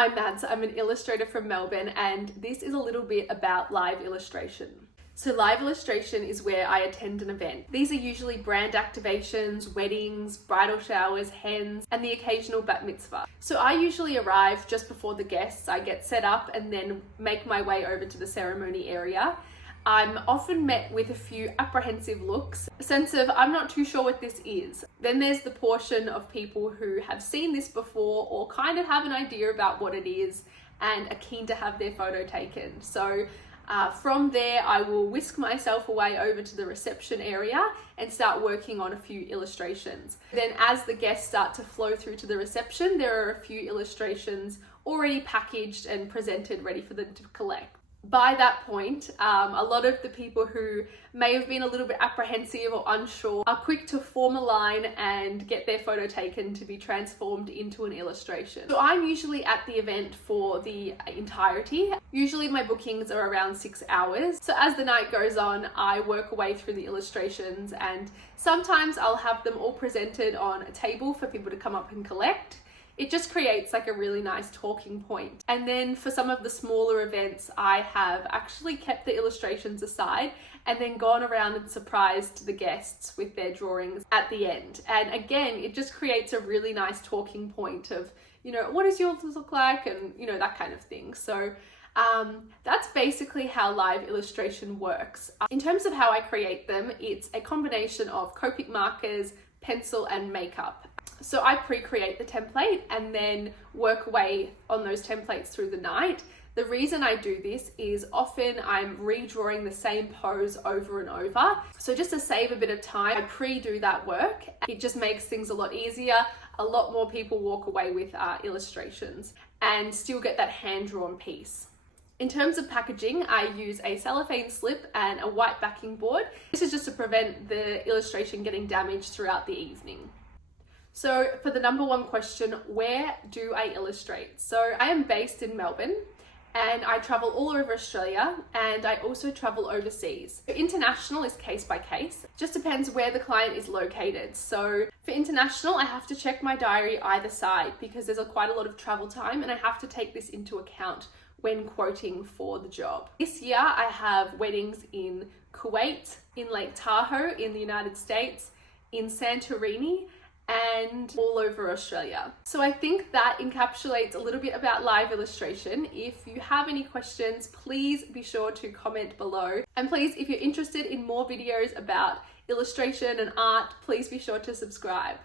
I'm Mads, I'm an illustrator from Melbourne, and this is a little bit about live illustration. So live illustration is where I attend an event. These are usually brand activations, weddings, bridal showers, hens, and the occasional bat mitzvah. So I usually arrive just before the guests. I get set up and then make my way over to the ceremony area. I'm often met with a few apprehensive looks, a sense of I'm not too sure what this is. Then there's the portion of people who have seen this before or kind of have an idea about what it is and are keen to have their photo taken. So from there, I will whisk myself away over to the reception area and start working on a few illustrations. Then as the guests start to flow through to the reception, there are a few illustrations already packaged and presented, ready for them to collect. By that point, a lot of the people who may have been a little bit apprehensive or unsure are quick to form a line and get their photo taken to be transformed into an illustration. So I'm usually at the event for the entirety. Usually my bookings are around 6 hours. So as the night goes on, I work away through the illustrations, and sometimes I'll have them all presented on a table for people to come up and collect. It just creates like a really nice talking point. And then for some of the smaller events, I have actually kept the illustrations aside and then gone around and surprised the guests with their drawings at the end. And again, it just creates a really nice talking point of, you know, what does yours look like, and you know, that kind of thing. So that's basically how live illustration works. In terms of how I create them, it's a combination of Copic markers, pencil and makeup. So I pre-create the template and then work away on those templates through the night. The reason I do this is often I'm redrawing the same pose over and over. So just to save a bit of time, I pre-do that work. It just makes things a lot easier. A lot more people walk away with illustrations and still get that hand-drawn piece. In terms of packaging, I use a cellophane slip and a white backing board. This is just to prevent the illustration getting damaged throughout the evening. So for the number one question, where do I illustrate? So I am based in Melbourne and I travel all over Australia, and I also travel overseas. International is case by case, just depends where the client is located. So for international, I have to check my diary either side because there's quite a lot of travel time, and I have to take this into account when quoting for the job. This year I have weddings in Kuwait, in Lake Tahoe in the United States, in Santorini, and all over Australia. So I think that encapsulates a little bit about live illustration. If you have any questions, please be sure to comment below. And please, if you're interested in more videos about illustration and art, please be sure to subscribe.